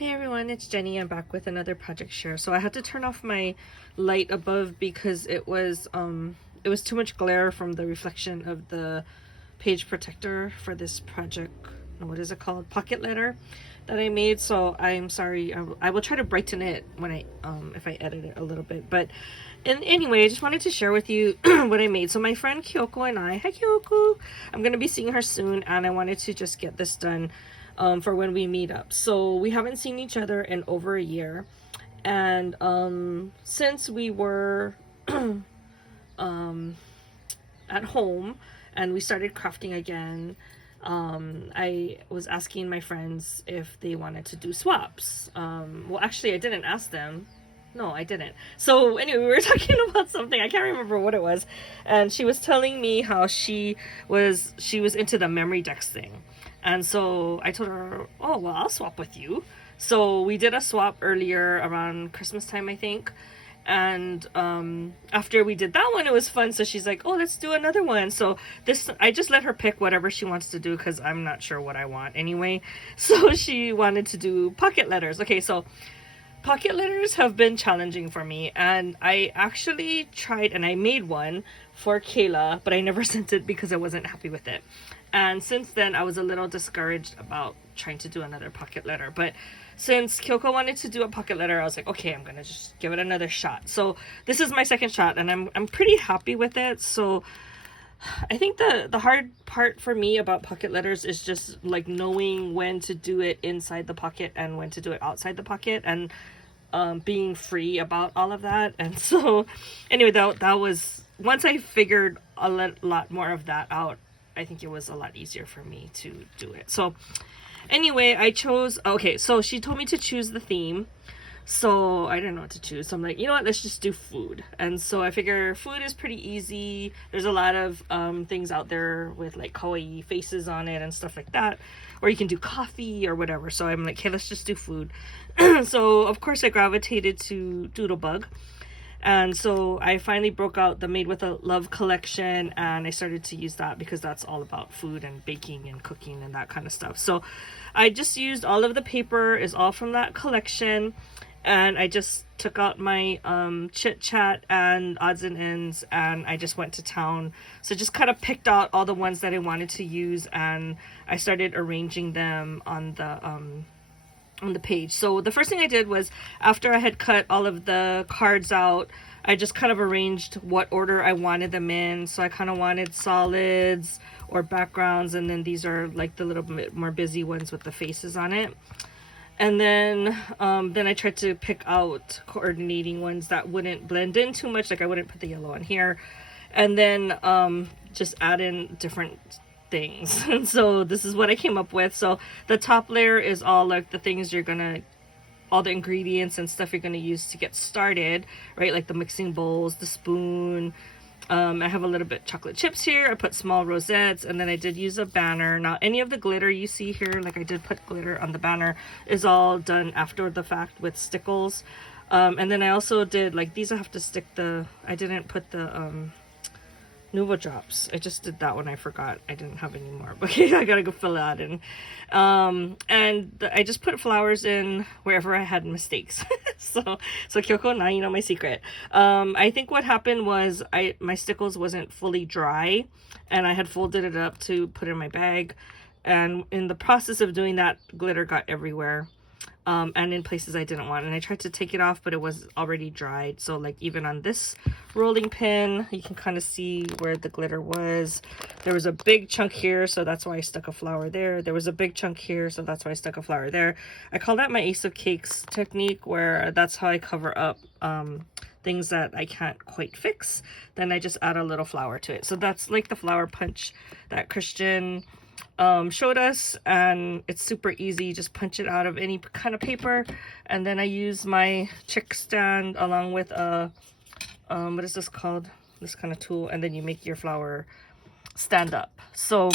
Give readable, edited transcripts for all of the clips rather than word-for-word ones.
Hey everyone, it's Jenny. I'm back with another project share. So I had to turn off my light above because it was too much glare from the reflection of the page protector for this project. What is it called? Pocket letter that I made. So I'm sorry. I will try to brighten it when I if I edit it a little bit. But anyway, I just wanted to share with you what I made. So my friend Kyoko and I, hi Kyoko, I'm gonna be seeing her soon, and I wanted to just get this done for when we meet up. So we haven't seen each other in over a year, and since we were at home and we started crafting again, I was asking my friends if they wanted to do swaps. Well, actually, I didn't ask them. No, I didn't. So anyway, we were talking about something. I can't remember what it was, and she was telling me how she was into the memory decks thing. And so I told her, oh, well, I'll swap with you. So we did a swap earlier around Christmas time, I think. And after we did that one, it was fun. So she's like, oh, let's do another one. So I just let her pick whatever she wants to do because I'm not sure what I want anyway. So she wanted to do pocket letters. Okay, so pocket letters have been challenging for me, and I actually tried and I made one for Kayla, but I never sent it because I wasn't happy with it. And since then, I was a little discouraged about trying to do another pocket letter. But since Kyoko wanted to do a pocket letter, I was like, okay, I'm gonna just give it another shot. So this is my second shot, and I'm pretty happy with it. So I think the hard part for me about pocket letters is just like knowing when to do it inside the pocket and when to do it outside the pocket, and being free about all of that. And so anyway, that was, once I figured a lot more of that out, I think it was a lot easier for me to do it. So anyway, I chose, okay, so she told me to choose the theme. So I didn't know what to choose. So I'm like, you know what, let's just do food. And so I figure food is pretty easy. There's a lot of things out there with like kawaii faces on it and stuff like that. Or you can do coffee or whatever. So I'm like, okay, let's just do food. So of course I gravitated to Doodlebug. And so I finally broke out the Made with a Love collection, and I started to use that because that's all about food and baking and cooking and that kind of stuff. So I just used all of the paper is all from that collection, and I just took out my chit chat and odds and ends, and I just went to town. So just kind of picked out all the ones that I wanted to use, and I started arranging them on the page. So the first thing I did was, after I had cut all of the cards out, I just kind of arranged what order I wanted them in. So I kind of wanted solids or backgrounds, and then these are like the little bit more busy ones with the faces on it. And then I tried to pick out coordinating ones that wouldn't blend in too much. Like I wouldn't put the yellow on here, and then just add in different things. And so this is what I came up with. So the top layer is all like the things all the ingredients and stuff you're gonna use to get started, right? Like the mixing bowls, the spoon. I have a little bit chocolate chips here. I put small rosettes, and then I did use a banner. Now any of the glitter you see here, like I did put glitter on the banner, is all done after the fact with stickles. And then I also did, like, these I have to stick I didn't put the Nuvo drops. I just did that one. I forgot. I didn't have any more. Okay, I gotta go fill that in. I just put flowers in wherever I had mistakes. so Kyoko, now you know my secret. I think what happened was my stickles wasn't fully dry, and I had folded it up to put in my bag. And in the process of doing that, glitter got everywhere. And in places I didn't want, and I tried to take it off, but it was already dried. So like even on this rolling pin, you can kind of see where the glitter was. There was a big chunk here, so that's why I stuck a flower there. There was a big chunk here, so that's why I stuck a flower there. I call that my Ace of Cakes technique, where that's how I cover up things that I can't quite fix. Then I just add a little flower to it. So that's like the flower punch that Christian showed us, and it's super easy. Just punch it out of any kind of paper, and then I use my chick stand along with a what is this called, this kind of tool, and then you make your flower stand up. So,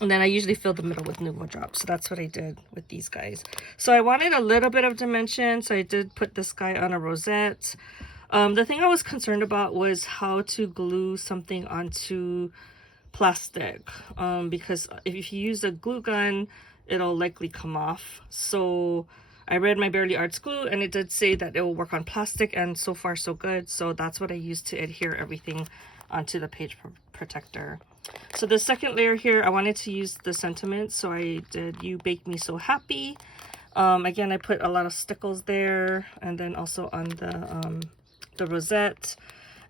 and then I usually fill the middle with Nuvo drops. So that's what I did with these guys. So I wanted a little bit of dimension, so I did put this guy on a rosette. The thing I was concerned about was how to glue something onto plastic, because if you use a glue gun, it'll likely come off. So I read my Barely Arts glue and it did say that it will work on plastic, and so far so good. So that's what I used to adhere everything onto the page protector. So the second layer here, I wanted to use the sentiments, so I did You Bake Me So Happy. Again, I put a lot of stickles there, and then also on the rosette.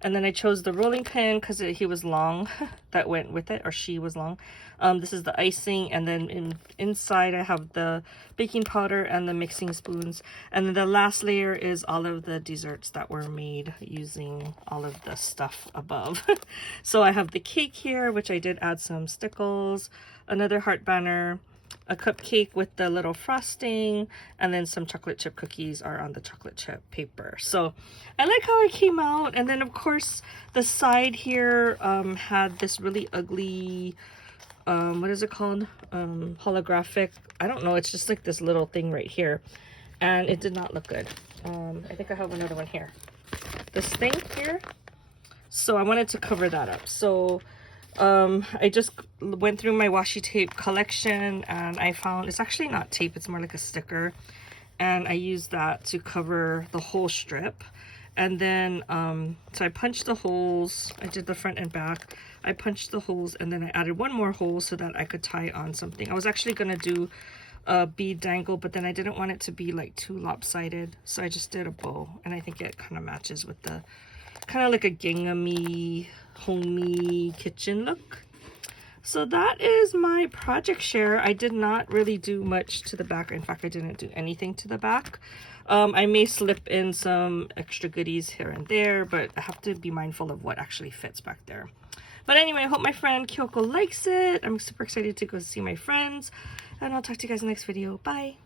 And then I chose the rolling pin because he was long that went with it, or she was long. This is the icing, and then inside I have the baking powder and the mixing spoons. And then the last layer is all of the desserts that were made using all of the stuff above. So I have the cake here, which I did add some stickles, another heart banner, a cupcake with the little frosting, and then some chocolate chip cookies are on the chocolate chip paper. So I like how it came out. And then of course the side here had this really ugly what is it called, holographic, I don't know, it's just like this little thing right here, and it did not look good. I think I have another one here, this thing here. So I wanted to cover that up. So I just went through my washi tape collection and I found it's actually not tape, it's more like a sticker, and I used that to cover the whole strip. And then so I punched the holes, I did the front and back, I punched the holes, and then I added one more hole so that I could tie on something. I was actually gonna do a bead dangle, but then I didn't want it to be like too lopsided, so I just did a bow, and I think it kind of matches with the kind of like a gingham-y, homey kitchen look. So that is my project share. I did not really do much to the back. In fact, I didn't do anything to the back. I may slip in some extra goodies here and there, but I have to be mindful of what actually fits back there. But anyway, I hope my friend Kyoko likes it. I'm super excited to go see my friends, and I'll talk to you guys in the next video. Bye!